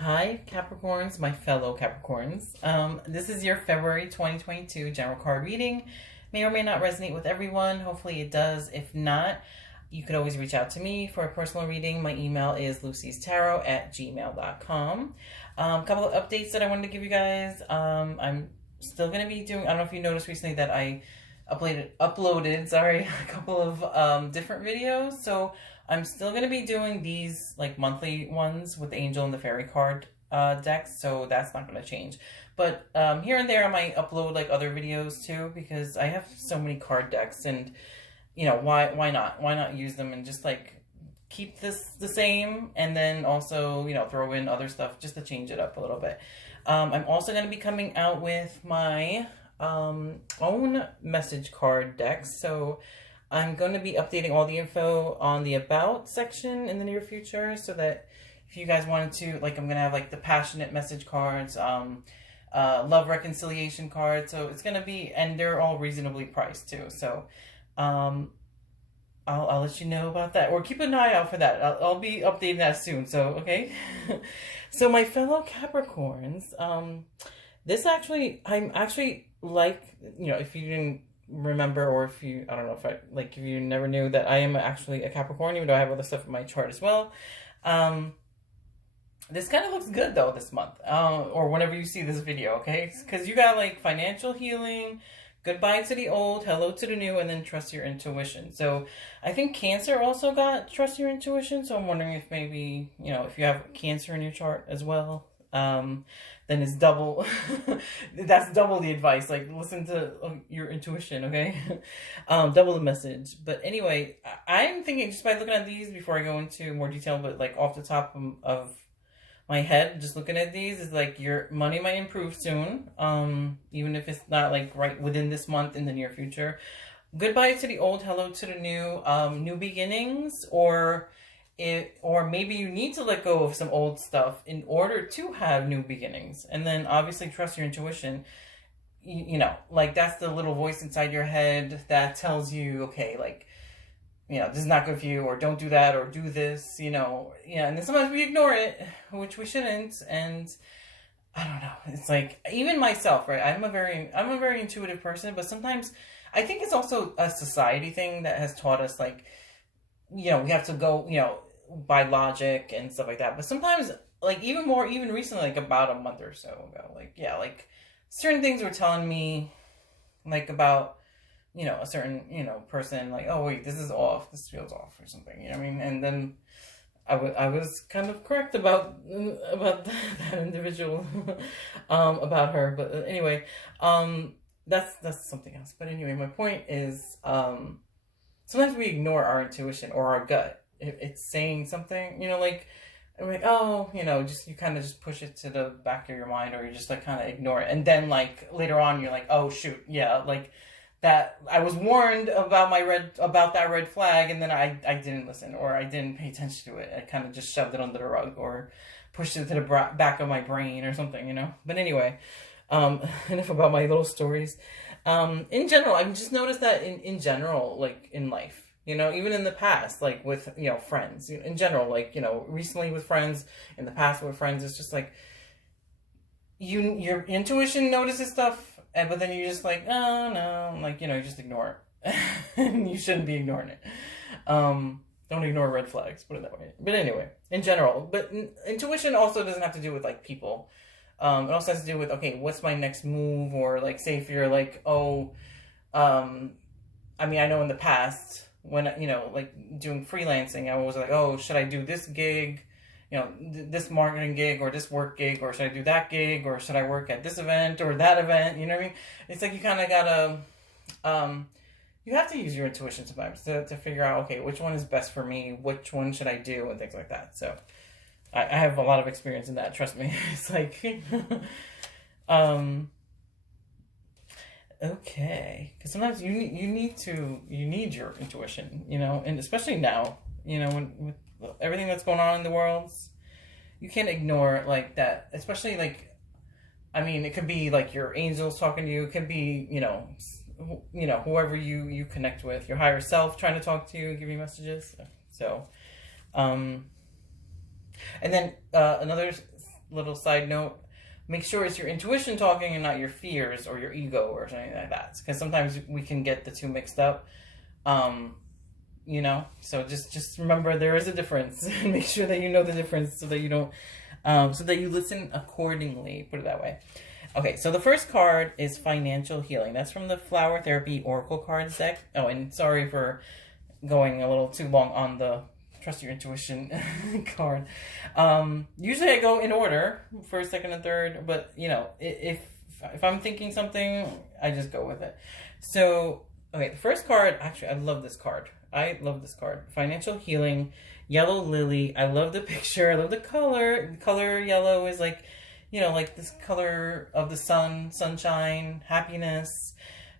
Hi, Capricorns, my fellow Capricorns. This is your February 2022 general card reading. May or may not resonate with everyone. Hopefully it does. If not, you could always reach out to me for a personal reading. My email is lucy'starot@gmail.com. A couple of updates that I wanted to give you guys. I'm still going to be doing, I don't know if you noticed recently that I uploaded a couple of different videos. So I'm still going to be doing these like monthly ones with the angel and the fairy card decks, so that's not going to change. But here and there I might upload like other videos too, because I have so many card decks, and you know, why not use them and just like keep this the same, and then also, you know, throw in other stuff just to change it up a little bit. I'm also going to be coming out with my own message card decks, so I'm going to be updating all the info on the about section in the near future, so that if you guys wanted to, like, I'm going to have like the passionate message cards, love reconciliation cards. So it's going to be, and they're all reasonably priced too. So, I'll let you know about that, or keep an eye out for that. I'll be updating that soon. So, okay. So my fellow Capricorns, I'm actually like, you know, if you didn't remember, or if you, I don't know if you never knew that I am actually a Capricorn, even though I have other stuff in my chart as well. This kind of looks good though this month, or whenever you see this video, okay? Because you got like financial healing, goodbye to the old, hello to the new, and then trust your intuition. So I think Cancer also got trust your intuition. So I'm wondering if maybe, you know, if you have Cancer in your chart as well, then it's double. That's double the advice. Like, listen to your intuition, okay? Double the message. But anyway, I'm thinking, just by looking at these before I go into more detail, but like off the top of my head, just looking at these, is like your money might improve soon, even if it's not like right within this month, in the near future. Goodbye to the old, hello to the new, new beginnings, or maybe you need to let go of some old stuff in order to have new beginnings. And then obviously trust your intuition. You know, like that's the little voice inside your head that tells you, okay, like, you know, this is not good for you, or don't do that, or do this, you know. Yeah, and then sometimes we ignore it, which we shouldn't. And I don't know, it's like, even myself, right? I'm a very intuitive person, but sometimes I think it's also a society thing that has taught us, like, you know, we have to go, you know, by logic and stuff like that. But sometimes, like, even recently, like about a month or so ago, like, yeah, like certain things were telling me, like, about, you know, a certain, you know, person, like, oh wait, this is off, this feels off, or something, you know what I mean? And then I was kind of correct about that individual, about her. But anyway, that's something else. But anyway, my point is, sometimes we ignore our intuition or our gut. If it's saying something, you know, like, I'm like, oh, you know, just, you kind of just push it to the back of your mind, or you just like kind of ignore it. And then like later on, you're like, oh shoot, yeah, like that, I was warned about that red flag, and then I didn't listen, or I didn't pay attention to it. I kind of just shoved it under the rug, or pushed it to the back of my brain or something, you know. But anyway, enough about my little stories. In general, I've just noticed that in general, like in life, you know, even in the past, like with, you know, friends, in general, like, you know, recently with friends, in the past with friends, it's just like, your intuition notices stuff, but then you're just like, oh no, like, you know, you just ignore it. You shouldn't be ignoring it. Don't ignore red flags, put it that way. But anyway, in general, but intuition also doesn't have to do with like people. It also has to do with, okay, what's my next move? Or like, say if you're like, oh, I mean, I know in the past, when, you know, like doing freelancing, I was like, oh, should I do this gig, you know, this marketing gig, or this work gig, or should I do that gig, or should I work at this event or that event? You know what I mean? It's like, you kind of gotta, you have to use your intuition sometimes to figure out, okay, which one is best for me, which one should I do, and things like that. So I have a lot of experience in that, trust me. It's like, okay, because sometimes you need your intuition, you know, and especially now, you know, with everything that's going on in the world, you can't ignore like that. Especially like, I mean, it could be like your angels talking to you. It could be, you know, whoever you connect with, your higher self trying to talk to you, give you messages. So, and then another little side note, make sure it's your intuition talking and not your fears or your ego or something like that. Because sometimes we can get the two mixed up. You know, so just remember there is a difference, and make sure that you know the difference so that you don't, so that you listen accordingly, put it that way. Okay, so the first card is financial healing. That's from the Flower Therapy Oracle cards deck. Oh, and sorry for going a little too long on the Trust Your Intuition card. Usually I go in order, first, second, and third, but you know, if I'm thinking something, I just go with it. So, okay, the first card, actually, I love this card. I love this card. Financial healing, yellow lily. I love the picture. I love the color. The color yellow is like, you know, like this color of the sun, sunshine, happiness.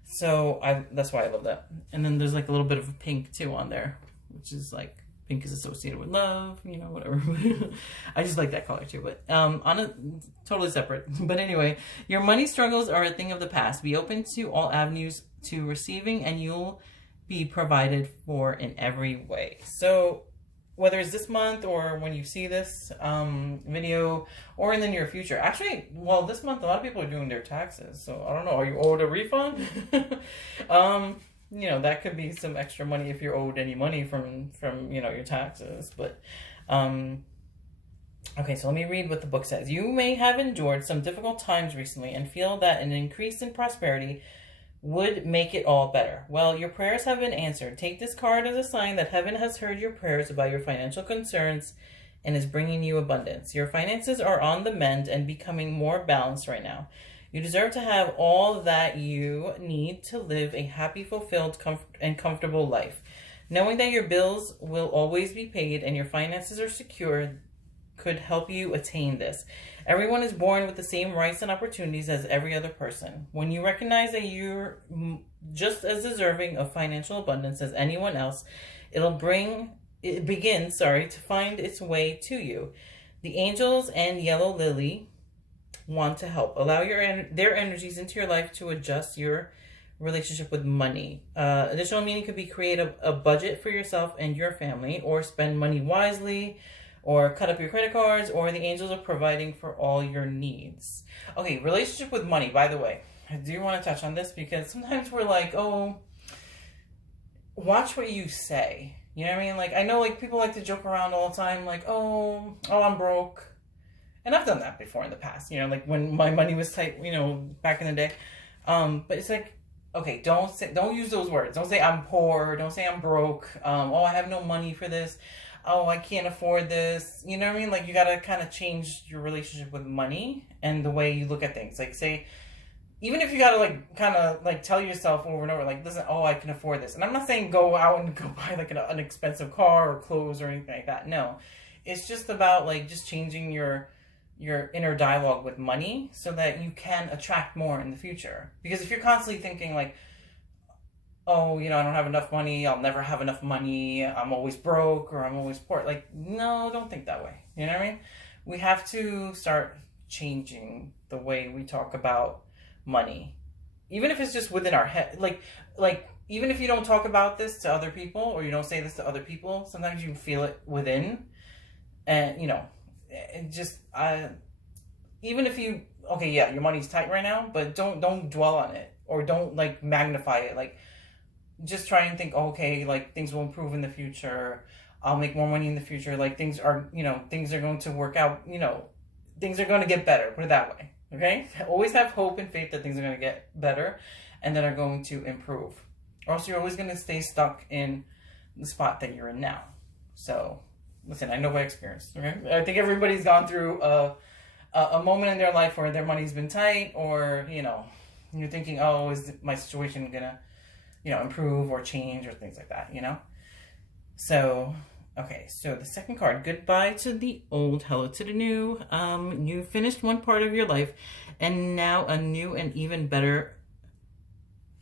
So that's why I love that. And then there's like a little bit of a pink too on there, which is like, pink is associated with love, you know, whatever. I just like that color too, but on a totally separate. But anyway, your money struggles are a thing of the past. Be open to all avenues to receiving, and you'll be provided for in every way. So whether it's this month or when you see this video, or in the near future. Actually, well, this month a lot of people are doing their taxes, so I don't know, are you owed a refund? You know, that could be some extra money if you're owed any money from you know, your taxes. But okay, so let me read what the book says. You may have endured some difficult times recently and feel that an increase in prosperity would make it all better. Well, your prayers have been answered. Take this card as a sign that heaven has heard your prayers about your financial concerns and is bringing you abundance. Your finances are on the mend and becoming more balanced right now. You deserve to have all that you need to live a happy, fulfilled, and comfortable life. Knowing that your bills will always be paid and your finances are secure could help you attain this. Everyone is born with the same rights and opportunities as every other person. When you recognize that you're just as deserving of financial abundance as anyone else, it begins to find its way to you. The angels and yellow lily want to help. Allow their energies into your life to adjust your relationship with money. Additional meaning could be create a budget for yourself and your family, or spend money wisely, or cut up your credit cards, or the angels are providing for all your needs. Okay, relationship with money, by the way. I do want to touch on this because sometimes we're like, oh, watch what you say. You know what I mean? Like, I know like people like to joke around all the time, like, oh, I'm broke. And I've done that before in the past, you know, like when my money was tight, you know, back in the day. But it's like, okay, don't use those words. Don't say I'm poor. Don't say I'm broke. Oh, I have no money for this. Oh, I can't afford this. You know what I mean? Like, you got to kind of change your relationship with money and the way you look at things. Like, say, even if you got to like kind of like tell yourself over and over, like, listen, oh, I can afford this. And I'm not saying go out and go buy like an expensive car or clothes or anything like that. No, it's just about like just changing your inner dialogue with money so that you can attract more in the future. Because if you're constantly thinking like, oh, you know, I don't have enough money, I'll never have enough money, I'm always broke or I'm always poor. Like, no, don't think that way. You know what I mean? We have to start changing the way we talk about money. Even if it's just within our head. Like even if you don't talk about this to other people or you don't say this to other people, sometimes you feel it within. And, you know, it just, even if you, okay, yeah, your money's tight right now, but don't dwell on it or don't like magnify it. Like, just try and think, oh, okay, like things will improve in the future. I'll make more money in the future. Like things are going to work out, you know, things are going to get better. Put it that way. Okay. Always have hope and faith that things are going to get better and that are going to improve, or else you're always going to stay stuck in the spot that you're in now. So listen, I know by experience. Okay. I think everybody's gone through a moment in their life where their money's been tight, or, you know, you're thinking, oh, is my situation going to, you know, improve or change or things like that, you know? So, okay, so the second card, goodbye to the old, hello to the new. You finished one part of your life and now a new and even better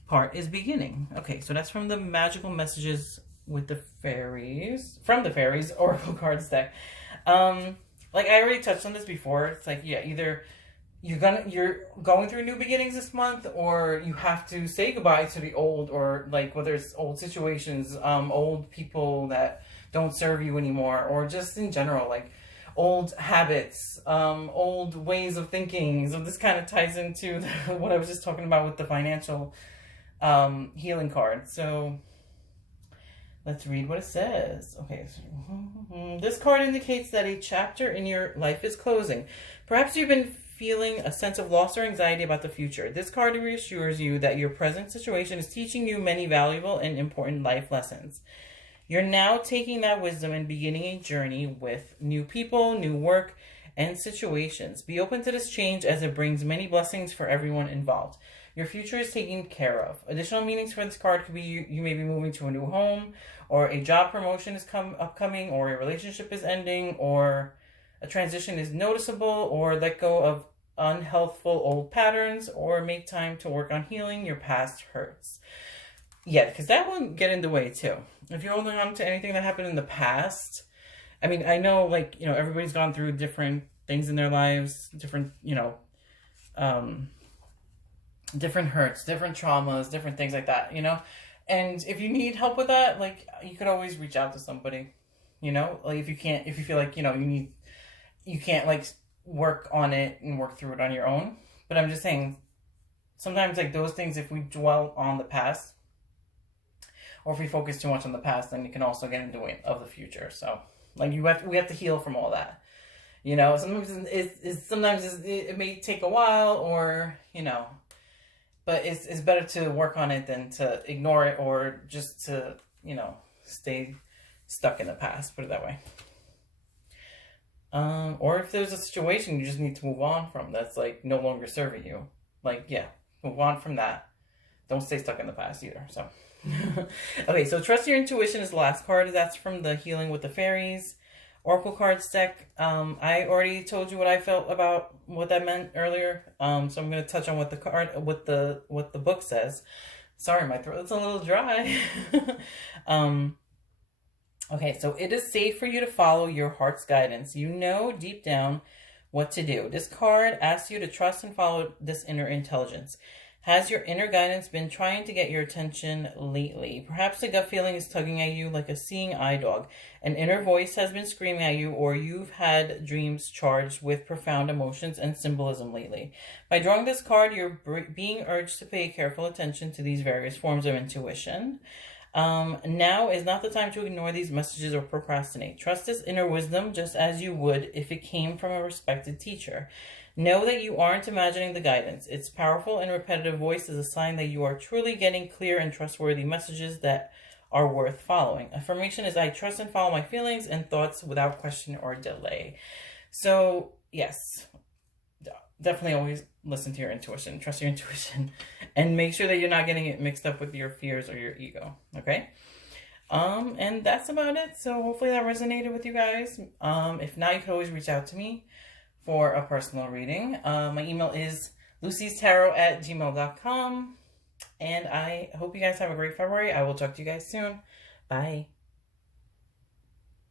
part is beginning. Okay, so that's from the Magical Messages with the Fairies, from the Fairies Oracle cards deck. Like I already touched on this before. It's like, yeah, either you're going through new beginnings this month, or you have to say goodbye to the old, or like whether it's old situations, old people that don't serve you anymore, or just in general, like, old habits, old ways of thinking. So this kind of ties into what I was just talking about with the financial healing card. So let's read what it says. Okay, so, this card indicates that a chapter in your life is closing. Perhaps you've been feeling a sense of loss or anxiety about the future. This card reassures you that your present situation is teaching you many valuable and important life lessons. You're now taking that wisdom and beginning a journey with new people, new work, and situations. Be open to this change as it brings many blessings for everyone involved. Your future is taken care of. Additional meanings for this card could be you may be moving to a new home, or a job promotion is upcoming, or a relationship is ending, or a transition is noticeable, or let go of unhealthful old patterns, or make time to work on healing your past hurts. Yeah, because that will get in the way too. If you're holding on to anything that happened in the past, I mean, I know, like, you know, everybody's gone through different things in their lives, different, you know, different hurts, different traumas, different things like that, you know? And if you need help with that, like, you could always reach out to somebody, you know? Like, if you feel like, you know, you can't, like, work on it and work through it on your own. But I'm just saying, sometimes, like, those things, if we dwell on the past, or if we focus too much on the past, then you can also get in the way of the future. So, like, we have to heal from all that. You know, sometimes it may take a while, or, you know, but it's better to work on it than to ignore it, or just to, you know, stay stuck in the past, put it that way. Or if there's a situation you just need to move on from that's, like, no longer serving you, like, yeah, move on from that. Don't stay stuck in the past either, so. Okay, so Trust Your Intuition is the last card. That's from the Healing with the Fairies Oracle Cards deck. I already told you what I felt about what that meant earlier. So I'm going to touch on what the book says. Sorry, my throat's a little dry. Okay, so it is safe for you to follow your heart's guidance. You know deep down what to do. This card asks you to trust and follow this inner intelligence. Has your inner guidance been trying to get your attention lately? Perhaps the gut feeling is tugging at you like a seeing eye dog. An inner voice has been screaming at you, or you've had dreams charged with profound emotions and symbolism lately. By drawing this card, you're being urged to pay careful attention to these various forms of intuition. Now is not the time to ignore these messages or procrastinate. Trust this inner wisdom just as you would if it came from a respected teacher. Know that you aren't imagining the guidance. Its powerful and repetitive voice is a sign that you are truly getting clear and trustworthy messages that are worth following. Affirmation is, I trust and follow my feelings and thoughts without question or delay. So, yes, definitely always listen to your intuition. Trust your intuition. And make sure that you're not getting it mixed up with your fears or your ego. Okay? And that's about it. So hopefully that resonated with you guys. If not, you can always reach out to me for a personal reading. My email is lucy'starot@gmail.com. And I hope you guys have a great February. I will talk to you guys soon. Bye.